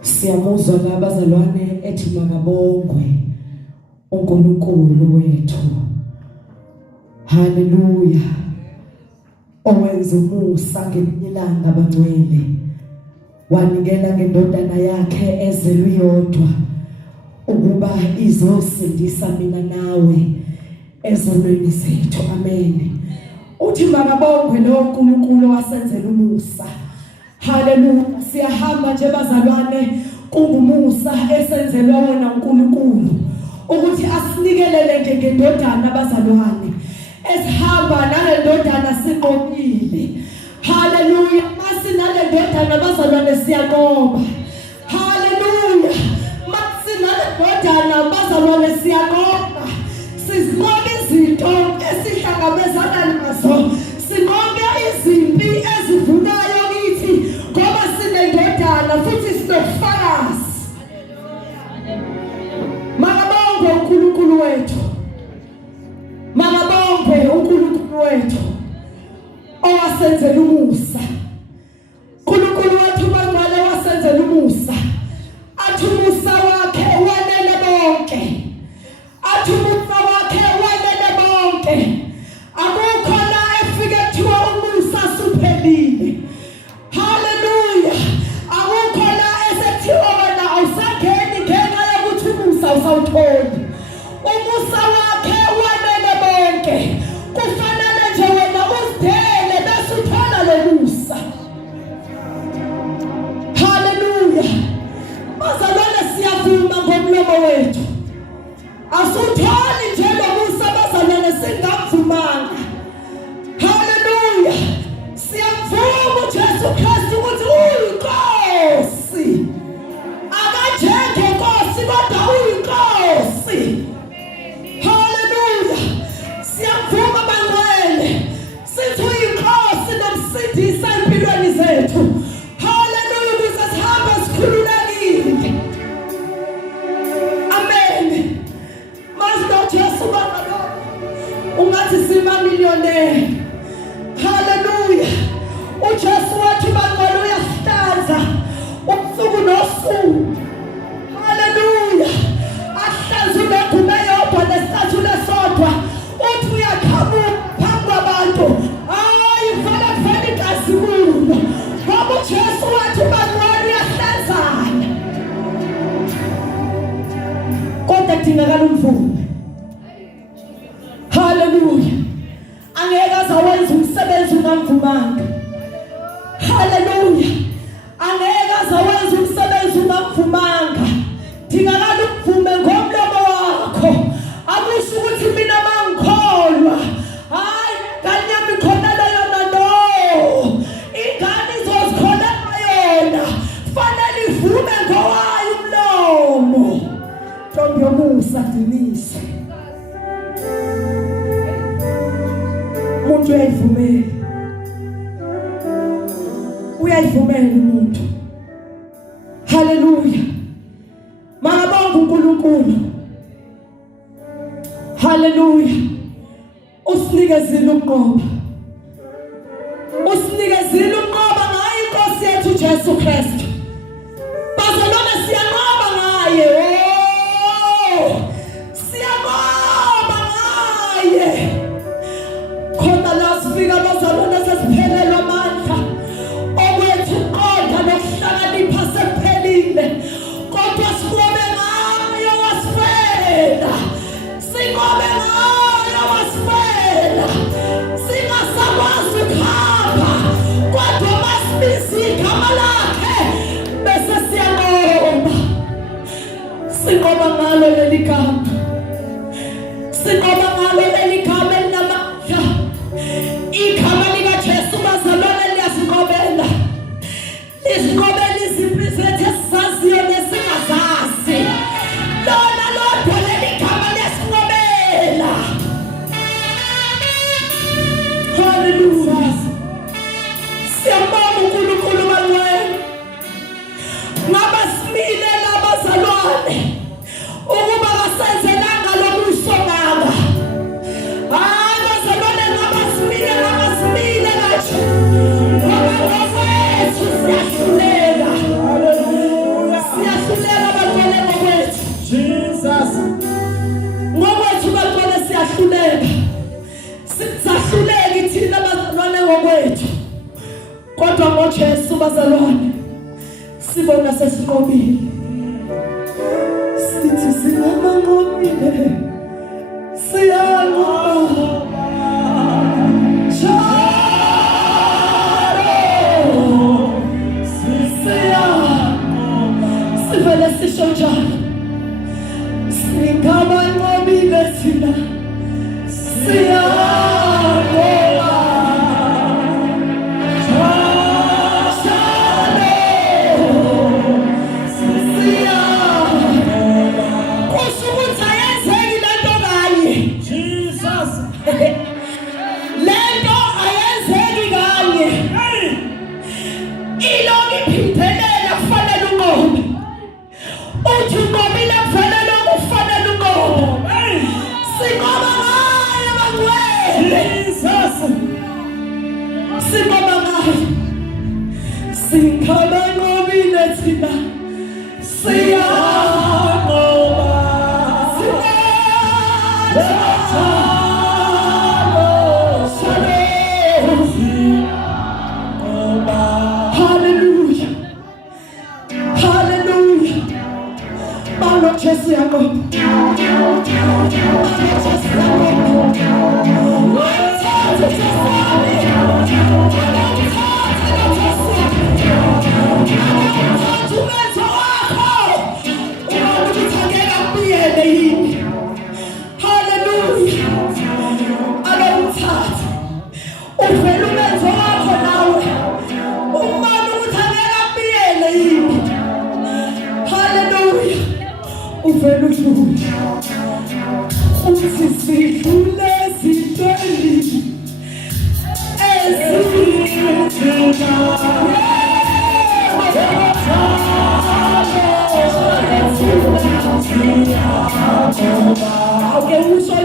Siyamuzwa abazalwane ethi makabongwe uNkulunkulu wethu. Haleluya. Owenza umusa ngelanga abangcwele. Wanikela ngendodana yakhe ezelwe yodwa ukuba izosindisa mina nawe ezonweni zethu. Amen. Uthi makabongwe lo uNkulunkulu wasenzela umusa. Haleluya. Siyahamba nje bazalwane kungumusa esenzelwa wona uNkulunkulu ukuthi asinikelele ngendodana abazalwane. Esihamba nale ndodana siqopile. Haleluya. Masinale ndodana abazalwane siyakoba. Haleluya. Masinale ndodana abazalwane siyakoba. Sizinqobe izinto esihlangabezana nazo. Sinqobe izimpi ezivukayo kithi ngoba sinendodana futhi sinofakazi. Makabongwe uNkulunkulu wethu. Makabongwe uNkulunkulu wethu owasenzela umusa. uNkulunkulu wethu mangale wasenzela umusa. Athi umusa wakhe wanele bonke. Athi umusa wakhe wanele bonke. Akukho la efike kuthiwa umusa suphelile. Haleluya. Akukho la esethiwa wena awusangeni ngenxa yokuthi umusa usawutholi. Umusa wakhe wanele bonke. Kufanele nje wena uzidele bese uthola lo musa. Haleluya. Bazalwane siyavuma ngomlomo wethu. Asutholi nje lo musa bazalwane singavumanga. Haleluya. Siyavuma uJesu Kristu ukuthi uyinkosi. Akajenge inkosi kodwa uyinkosi. Haleluya. Siyavuma bangcwele. Sithi uyinkosi nomsindisa empilweni zethu. Haleluya. Ukuze sihambe sikhululekile. Amen. Master Jesu baba. Ungathi simamillionaire. Haleluya. uJesu wathi bangcwele uyasihlanza ubusuku nosuku. Haleluya. Ahlanza unegume yodwa nesicathulo sodwa. Uthi uyaqhamuka phambi kwabantu. Hayi kufanele igazi kulo. Ngoba uJesu wathi bangcwele uyahlanzana. Kodwa kudingakala umvume. Haleluya. Angeke azawenza umsebenzi ungamvumanga. Haleluya. Angeke azawenza umsebenzi ungamvumanga. Dingakala ukuvume ngomlomo wakho. Akusho ukuthi mina mangikholwa. Hayi, ngane yami ikhonela yona no. Ingane izozikholela yona. Fanele ivume ngowayo umlomo. Ntombi yomusa dinise. Umuntu uyayivumela. Uyayivumela umuntu. Haleluya. Makabongwe uNkulunkulu. Haleluya. Usinikezile ukunqoba. Usinikezile ukunqoba ngayo inkosi yethu Jesu Kristu. Bazalwane siyanqoba ngaye. Siyanqoba ngaye. Khona la sifika bazalwane sesiphelelwa amandla. Okwethu uqonda nokuhlakanipha sekuphelile. Kodwa siqobe ngayo wasifela. Siqobe ngayo wasifela. Singasakwazi ukuhamba. Kodwa masibiza igama lakhe bese siyanqoba. Siqoba ngalo leli gama. Siqoba ngalo leli gama elinamandla. Igama likaJesu bazalwane liyasiqobela. Lisiqobela izimpi zethu esizaziyo nesingazazi. Lona lodwa leli gama liyasiqobela. Haleluya. Siyambonga uNkulunkulu bangcwele. Ngaba simile labazalwane ukuba kasenzelanga lo buso ngaka. Hayi bazalwane ngaba simile kanje. Ngoba ngofethu siyahluleka. Haleluya. sibona sesinqobile, sithi singabanqobile, siyanqoba njalo, sivele sisho njalo, singabanqobile thina, siyanqoba singabanqobile thina, siyanqoba hallelujah, hallelujah. Balo Jesu yanqoba, okay, who's so